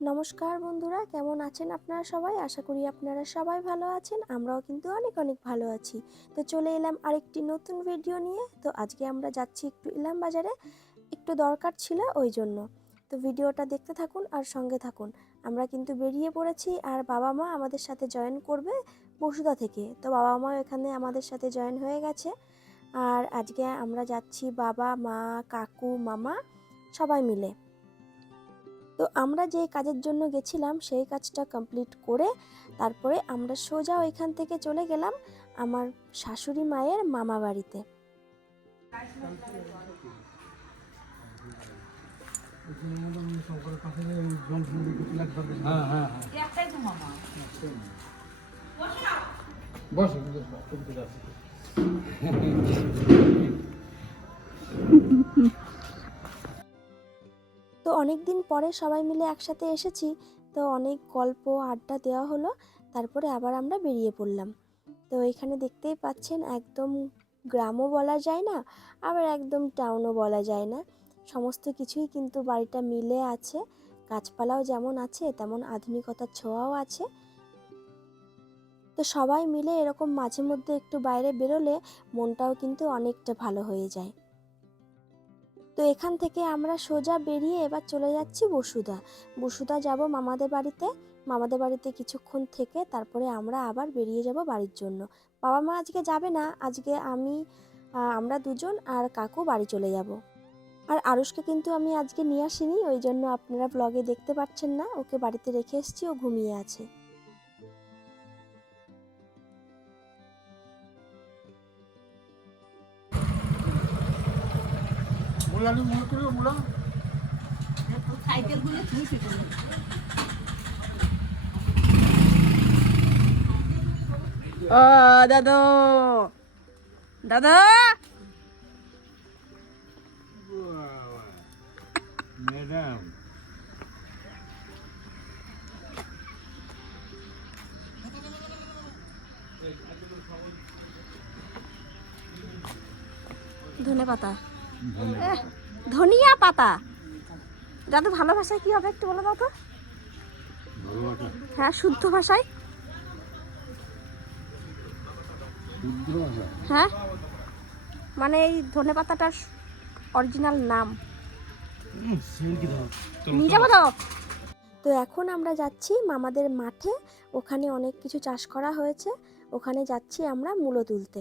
নমস্কার বন্ধুরা, কেমন আছেন আপনারা সবাই? আশা করি আপনারা সবাই ভালো আছেন, আমরাও কিন্তু অনেক অনেক ভালো আছি। তো চলে এলাম আরেকটি নতুন ভিডিও নিয়ে। তো আজকে আমরা যাচ্ছি একটু ইলাম বাজারে, একটু দরকার ছিল ওই জন্য। তো ভিডিওটা দেখতে থাকুন আর সঙ্গে থাকুন। আমরা কিন্তু বেরিয়ে পড়েছি আর বাবা মা আমাদের সাথে জয়েন করবে বসুধা থেকে। তো বাবা মা এখানে আমাদের সাথে জয়েন হয়ে গেছে। আর আজকে আমরা যাচ্ছি বাবা, মা, কাকু, মামা সবাই মিলে। তো আমরা যে কাজের জন্য গেছিলাম সেই কাজটা কমপ্লিট করে তারপরে আমরা সোজা ওইখান থেকে চলে গেলাম আমার শাশুড়ি মায়ের মামা বাড়িতে। হ্যাঁ হ্যাঁ একটাই তো মামা বস। অনেক দিন পরে সবাই মিলে একসাথে এসেছি, তো অনেক গল্প, আড্ডা দেওয়া হলো, তারপরে আবার আমরা বেরিয়ে পড়লাম। তো এখানে দেখতেই পাচ্ছেন, একদম গ্রামও বলা যায় না, আবার একদম টাউনও বলা যায় না। সমস্ত কিছুই কিন্তু বাড়িটা মিলে আছে, গাছপালাও যেমন আছে, তেমন আধুনিকতার ছোঁয়াও আছে। তো সবাই মিলে এরকম মাঝে মধ্যে একটু বাইরে বেরোলে মনটাও কিন্তু অনেকটা ভালো হয়ে যায়। তো এখান থেকে আমরা সোজা বেরিয়ে এবার চলে যাচ্ছি বসুধা। বসুধা যাব মামাদের বাড়িতে। মামাদের বাড়িতে কিছুক্ষণ থেকে তারপরে আমরা আবার বেরিয়ে যাব বাড়ির জন্য। বাবা মা আজকে যাবে না, আজকে আমি আমরা দুজন আর কাকু বাড়ি চলে যাব। আর আরুষকে কিন্তু আমি আজকে নিয়ে আসিনি, ওই জন্য আপনারা ব্লগে দেখতে পাচ্ছেন না, ওকে বাড়িতে রেখে এসেছি, ও ঘুমিয়ে আছে। মূলা নি মূলা করিও মূলা তুমি ফিটে ও দাদু। দাদা। ম্যাডাম। ধনে পাতা। ধনিয়া পাতা। দাদু ভালো ভাষায় কি হবে একটু বলো দাও তো। হ্যাঁ শুদ্ধ ভাষায়। হ্যাঁ মানে এই ধনে পাতাটার অরিজিনাল নাম। নিয়ে যাব তো। তো এখন আমরা যাচ্ছি মামাদের মাঠে। ওখানে অনেক কিছু চাষ করা হয়েছে। ওখানে যাচ্ছি আমরা মূলো তুলতে।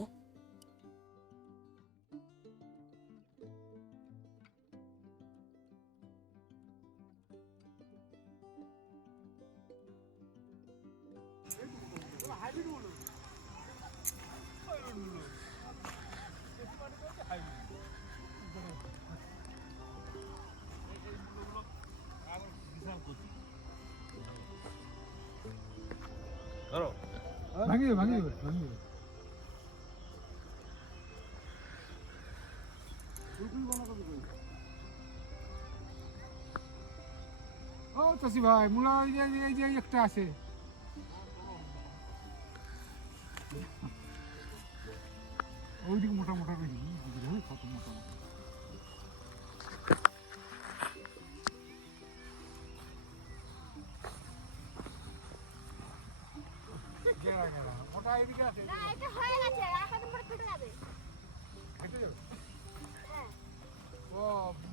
ও চাষি ভাই মূলা এই যে একটা আছে। ওইদিকে মোটা মোটা বেশি কত মোটা মোটা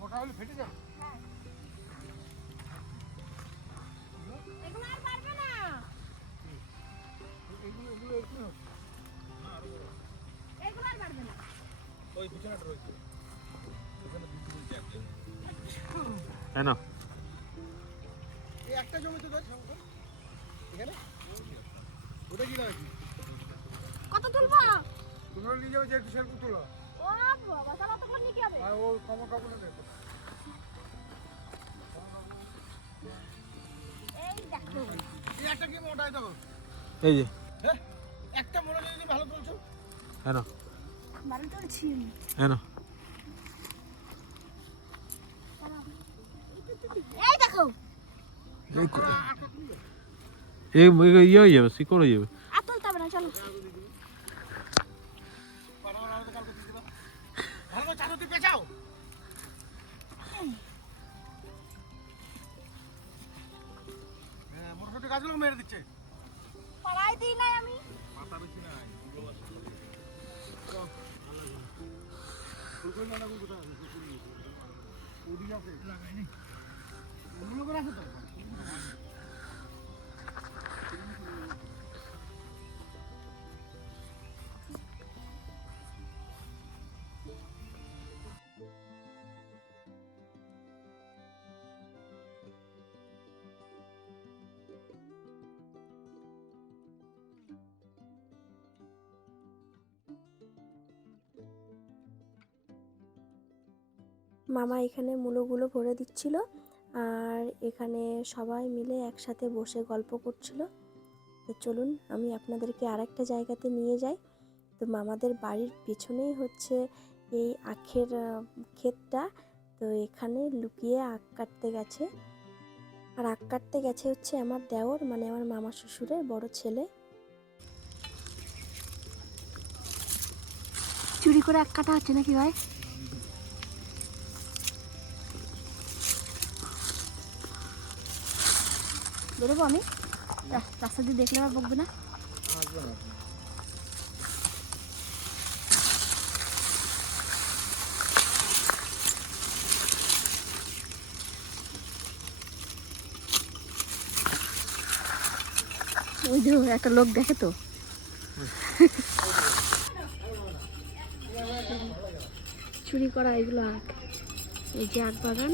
মোটা হলে ফেটে না হ্যাঁ না একটা এখানে? ওটা কি কত তুলবো? তোমরা নিয়ে যাবে যে একটু সেরকম তোলো। ও বাবা তাহলে তো নিয়ে কি হবে? আর ও কমা দেখো। এই দেখো। এই একটা কি মোটাই এই যে। হ্যাঁ? একটা মোটা যদি ভালো তুলছো। হ্যাঁ না হ্যাঁ না এই দেখো। এই এই ইয়ে হয়ে যাবে শিকড় হয়ে যাবে। না গাছগুলো মেরে দিচ্ছে পাড়াই দিই নাই আমি। ফুলকপি বাঁধাকপি কোথায় অন্য করে আছে তো? মামা এখানে মূলোগুলো ভরে দিচ্ছিল আর এখানে সবাই মিলে একসাথে বসে গল্প করছিল। তো চলুন, আমি আপনাদেরকে আরেকটা জায়গাতে নিয়ে যাই। তো মামাদের বাড়ির পেছনেই হচ্ছে এই আখের ক্ষেতটা। তো এখানে লুকিয়ে আখ কাটতে গেছে। আর আখ কাটতে গেছে হচ্ছে আমার দেওর মানে আমার মামা শ্বশুরের বড় ছেলে। চুরি করে আখ কাটা হচ্ছে নাকি ভাই? বেরোবো আমি? রাস- রাস্তা দিয়ে দেখলে আবার বকবে না? ওই যে একটা লোক দেখে তো। চুরি করা এগুলো আখ। এই যে আখ বাগান।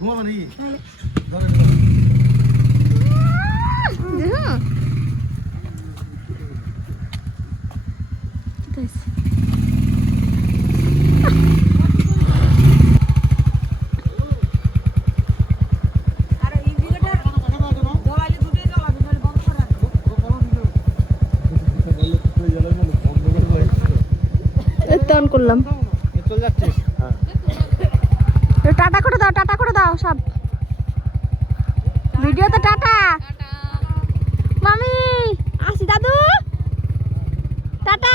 ঘুমাবো নাকি? হ্যাঁ। করলাম চলে যাচ্ছিস টাটা করে দাও, টাটা করে দাও সব। ভিডিওতে টাটা। মামি, আসি দাদু। টাটা।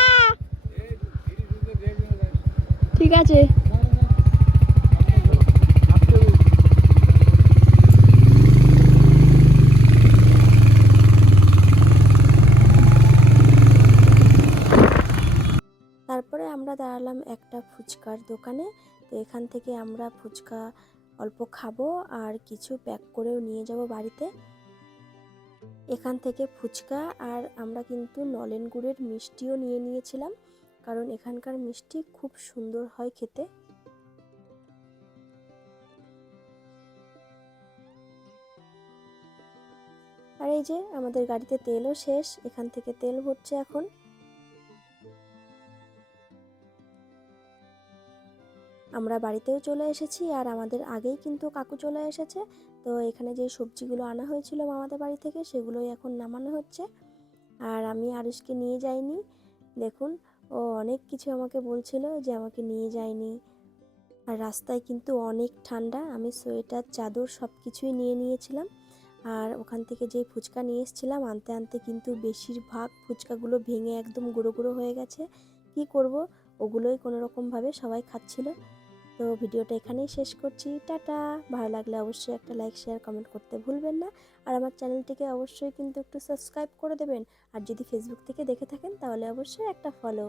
ঠিক আছে। তারপরে আমরা দাঁড়ালাম একটা ফুচকার দোকানে। এখান থেকে আমরা ফুচকা অল্প খাব আর কিছু প্যাক করেও নিয়ে যাব বাড়িতে। এখান থেকে ফুচকা আর আমরা কিন্তু নলেন গুড়ের মিষ্টিও নিয়ে নিয়েছিলাম, কারণ এখানকার মিষ্টি খুব সুন্দর হয় খেতে। আর এই যে আমাদের গাড়িতে তেলও শেষ, এখান থেকে তেল ভরছে এখন। আমরা বাড়িতেও চলে এসেছি আর আমাদের আগেই কিন্তু কাকু চলে এসেছে। তো এখানে যে সবজিগুলো আনা হয়েছিল মামাদের বাড়ি থেকে সেগুলোই এখন নামানো হচ্ছে। আর আমি আরুষকে নিয়ে যাইনি। দেখুন, ও অনেক কিছু আমাকে বলছিল যে আমাকে নিয়ে যায়নি। আর রাস্তায় কিন্তু অনেক ঠান্ডা। আমি সোয়েটার, চাদর সব কিছুই নিয়ে নিয়েছিলাম। আর ওখান থেকে যে ফুচকা নিয়ে এসেছিলাম, আনতে আনতে কিন্তু বেশিরভাগ ফুচকাগুলো ভেঙে একদম গুঁড়ো গুঁড়ো হয়ে গেছে। কি করব? ওগুলোই কোনো রকমভাবে সবাই খাচ্ছিল। তো ভিডিওটা এখানেই শেষ করছি। টাটা। ভালো লাগলে অবশ্যই একটা লাইক শেয়ার কমেন্ট করতে ভুলবেন না। আর আমার চ্যানেলটিকে অবশ্যই কিন্তু একটু সাবস্ক্রাইব করে দেবেন। আর যদি ফেসবুক থেকে দেখে থাকেন তাহলে অবশ্যই একটা ফলো